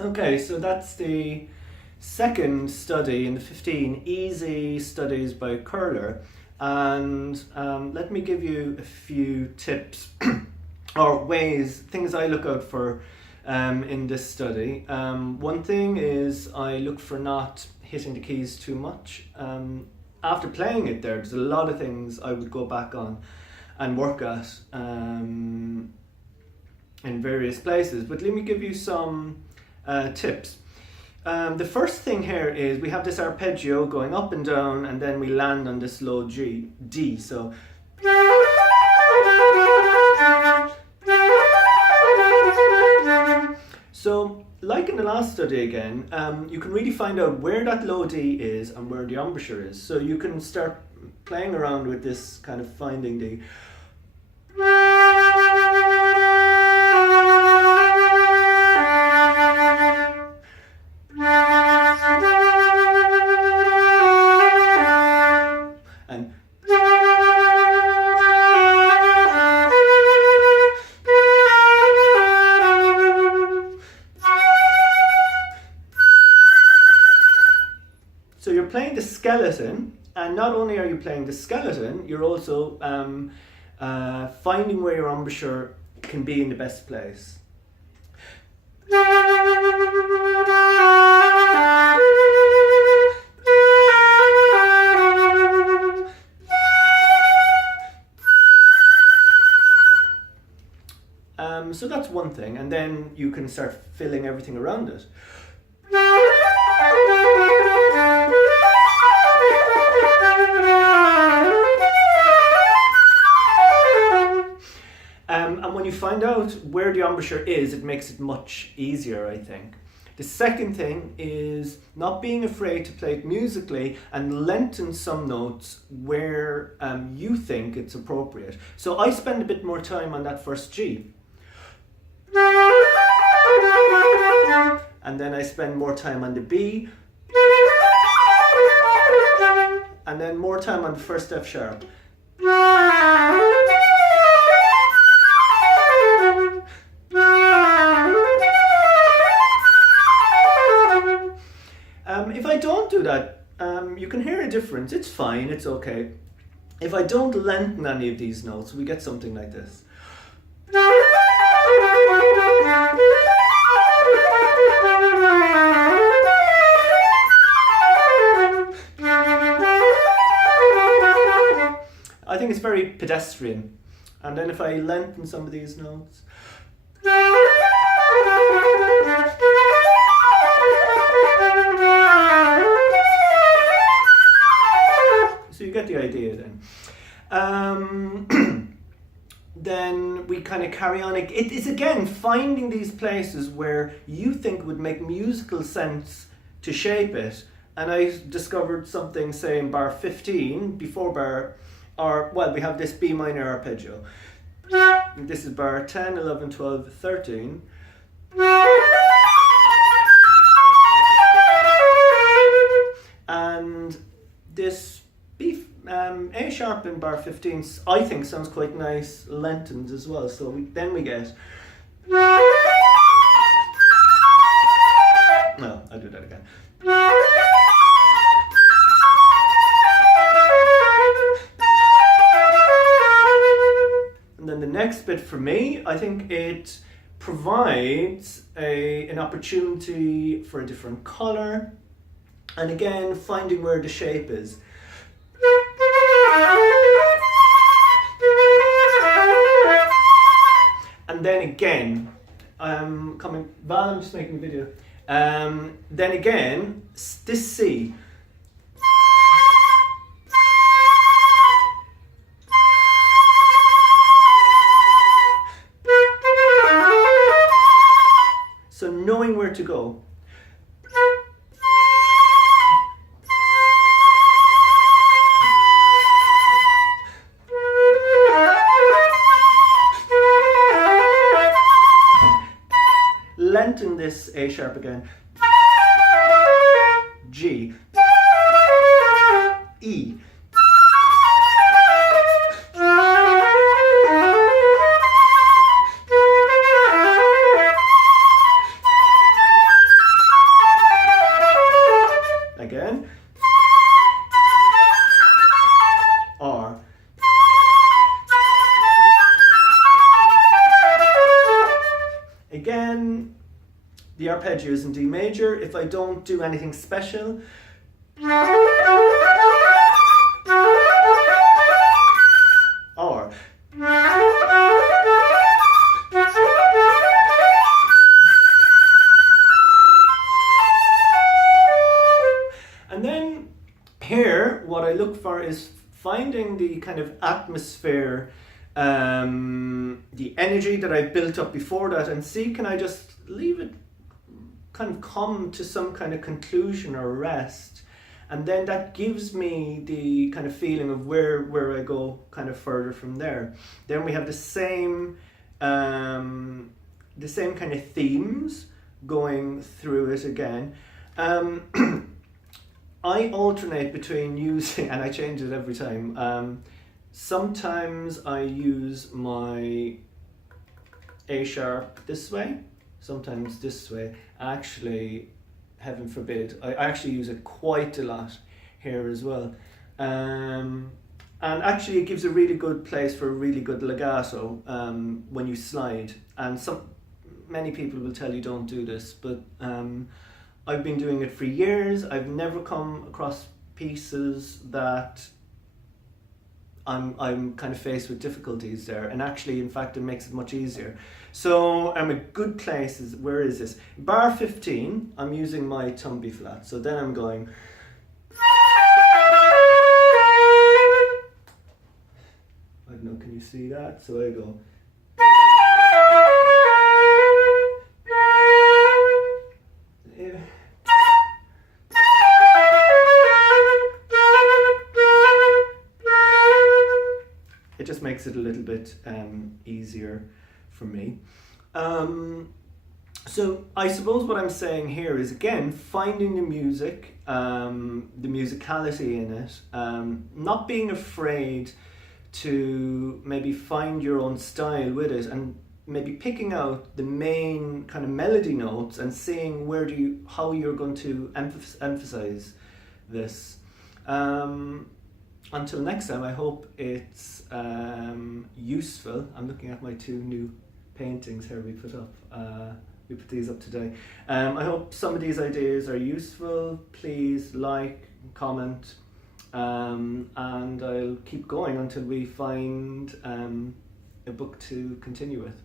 Okay, so that's the second study in the 15 easy studies by Kohler, and let me give you a few tips or ways, things I look out for in this study. One thing is I look for not hitting the keys too much. After playing it there's a lot of things I would go back on and work at in various places, but let me give you some tips. The first thing here is we have this arpeggio going up and down, and then we land on this low D. So like in the last study again, you can really find out where that low D is and where the embouchure is. So you can start playing around with this, kind of finding the So you're playing the skeleton, and not only are you playing the skeleton, you're also finding where your embouchure can be in the best place. So that's one thing, and then you can start filling everything around it. And when you find out where the embouchure is, it makes it much easier, I think. The second thing is not being afraid to play it musically and lengthen some notes where you think it's appropriate. So I spend a bit more time on that first G. And then I spend more time on the B. And then more time on the first F sharp. If I don't do that, you can hear a difference. It's fine, it's okay. If I don't lengthen any of these notes, we get something like this. I think it's very pedestrian. And then if I lengthen some of these notes, so you get the idea then. Then we kind of carry on. It is again finding these places where you think would make musical sense to shape it. And I discovered something, say in bar 15, before bar, or well, we have this B minor arpeggio. This is bar 10, 11, 12, 13. sharp in bar 15, I think sounds quite nice, lengthened as well. So then we get. No, I'll do that again. And then the next bit for me, I think it provides an opportunity for a different colour, and again finding where the shape is. And then again, Val, I'm just making a video. Then again, this C. So knowing where to go. Lengthen this A sharp again. G. E. Again. R. Again, the arpeggio is in D major. If I don't do anything special, or and then here what I look for is finding the kind of atmosphere, the energy that I built up before that, and see, can I just leave it kind of come to some kind of conclusion or rest, and then that gives me the kind of feeling of where I go kind of further from there. Then we have the same kind of themes going through it again. I alternate between using, and I change it every time. Sometimes I use my A sharp this way, sometimes this way. Actually, heaven forbid, I actually use it quite a lot here as well. And actually it gives a really good place for a really good legato when you slide. And many people will tell you don't do this, but I've been doing it for years. I've never come across pieces that I'm kind of faced with difficulties there, and actually in fact it makes it much easier. So a good place is, where is this? Bar 15, I'm using my thumb B flat, so then I'm going. I don't know, can you see that? So I go. It just makes it a little bit easier for me. So I suppose what I'm saying here is, again, finding the music, the musicality in it, not being afraid to maybe find your own style with it, and maybe picking out the main kind of melody notes and seeing how you're going to emphasize this. Until next time, I hope it's useful. I'm looking at my two new paintings here we put up. We put these up today. I hope some of these ideas are useful. Please like, comment, and I'll keep going until we find a book to continue with.